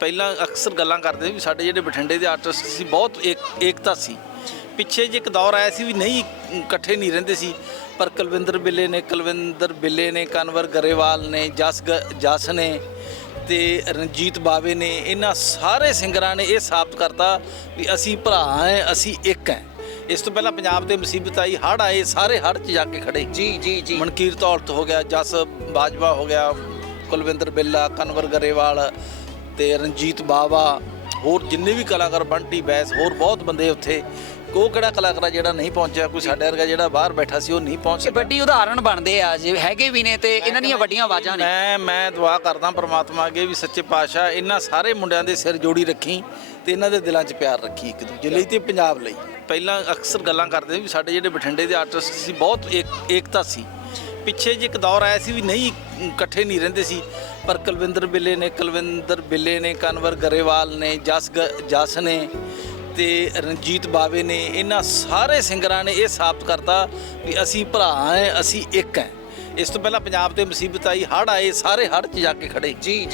ਪਹਿਲਾਂ ਅਕਸਰ ਗੱਲਾਂ ਕਰਦੇ ਵੀ ਸਾਡੇ ਜਿਹੜੇ ਬਠਿੰਡੇ ਦੇ ਆਰਟਿਸਟ ਸੀ ਬਹੁਤ ਏਕ- ਏਕਤਾ ਸੀ। ਪਿੱਛੇ ਜੇ ਇੱਕ ਦੌਰ ਆਇਆ ਸੀ ਵੀ ਨਹੀਂ ਇਕੱਠੇ ਨਹੀਂ ਰਹਿੰਦੇ ਸੀ ਪਰ ਕੁਲਵਿੰਦਰ ਬਿੱਲੇ ਨੇ ਕੁਲਵਿੰਦਰ ਬਿੱਲੇ ਨੇ ਕਨਵਰ ਗਰੇਵਾਲ ਨੇ ਜਸ ਗ- ਜਸ ਨੇ ਤੇ ਰਣਜੀਤ ਬਾਵੇ ਨੇ ਇਹਨਾਂ ਸਾਰੇ ਸਿੰਗਰਾਂ ਨੇ ਇਹ ਸਾਬਤ ਕਰਤਾ ਵੀ ਅਸੀਂ ਭਰਾ ਹਾਂ ਅਸੀਂ ਇੱਕ ਹਾਂ। ਇਸ ਤੋਂ ਪਹਿਲਾਂ ਪੰਜਾਬ ਤੇ ਮੁਸੀਬਤ ਆਈ ਹੜ੍ਹ ਆਏ ਸਾਰੇ ਹੜ੍ਹ 'ਚ ਜਾ ਕੇ ਖੜੇ। ਜੀ ਜੀ ਜੀ। ਮਨਕੀਰ ਧੌਲਤ ਹੋ ਗਿਆ ਜਸ ਬਾਜਵਾ ਹੋ ਗਿਆ ਕੁਲਵਿੰਦਰ ਬਿੱਲਾ ਕਨਵਰ ਗਰੇਵਾਲ ਤੇ ਰਣਜੀਤ ਬਾਵਾ ਹੋਰ ਜਿੰਨੇ ਵੀ ਕਲਾਕਾਰ ਬੰਟੀ ਬੈਸ ਹੋਰ ਬਹੁਤ ਬੰਦੇ ਉੱਥੇ। ਉਹ ਕਿਹੜਾ ਕਲਾਕਾਰ ਆ ਜਿਹੜਾ ਨਹੀਂ ਪਹੁੰਚਿਆ? ਕੋਈ ਸਾਡੇ ਵਰਗਾ ਜਿਹੜਾ ਬਾਹਰ ਬੈਠਾ ਸੀ ਉਹ ਨਹੀਂ ਪਹੁੰਚ ਇਹ ਸਕਿਆ। ਵੱਡੀ ਉਦਾਹਰਣ ਬਣਦੇ ਆ ਜੇ ਹੈਗੇ ਵੀ ਨੇ ਤੇ ਇਹਨਾਂ ਦੀਆਂ ਵੱਡੀਆਂ ਆਵਾਜ਼ਾਂ ਨੇ। ਮੈਂ ਮੈਂ ਦੁਆ ਕਰਦਾ ਪ੍ਰਮਾਤਮਾ ਅੱਗੇ ਵੀ ਸੱਚੇ ਪਾਤਸ਼ਾਹ ਇਹਨਾਂ ਸਾਰੇ ਮੁੰਡਿਆਂ ਦੇ ਸਿਰ ਜੋੜੀ ਰੱਖੀ ਤੇ ਇਹਨਾਂ ਦੇ ਦਿਲਾਂ 'ਚ ਪਿਆਰ ਰੱਖੀ ਇੱਕ ਦੂਜੇ ਲਈ ਤੇ ਪੰਜਾਬ ਲਈ। ਪਹਿਲਾਂ ਅਕਸਰ ਗੱਲਾਂ ਕਰਦੇ ਵੀ ਸਾਡੇ ਜਿਹੜੇ ਬਠਿੰਡੇ ਦੇ ਆਰਟਿਸਟ ਸੀ ਬਹੁਤ ਏਕ- ਏਕਤਾ ਸੀ। ਪਿੱਛੇ ਜੇ ਇੱਕ ਦੌਰ ਆਇਆ ਸੀ ਵੀ ਨਹੀਂ, ਇਕੱਠੇ ਨਹੀਂ ਰਹਿੰਦੇ ਸੀ। ਪਰ ਕੁਲਵਿੰਦਰ ਬਿੱਲੇ ਨੇ, ਕੁਲਵਿੰਦਰ ਬਿੱਲੇ ਨੇ, ਕਨਵਰ ਗਰੇਵਾਲ ਨੇ, ਜਸ ਗ- ਜਸ ਨੇ ਤੇ ਰਣਜੀਤ ਬਾਵੇ ਨੇ, ਇਹਨਾਂ ਸਾਰੇ ਸਿੰਗਰਾਂ ਨੇ ਇਹ ਸਾਬਤ ਕਰਤਾ ਵੀ ਅਸੀਂ ਭਰਾ ਹਾਂ ਅਸੀਂ ਇੱਕ ਹਾਂ ਇਸ ਤੋਂ ਪਹਿਲਾਂ ਪੰਜਾਬ ਤੇ ਮੁਸੀਬਤ ਆਈ, ਹੜ੍ਹ ਆਏ, ਸਾਰੇ ਹੜ੍ਹ 'ਚ ਜਾ ਕੇ ਖੜੇ। ਜੀ ਜੀ।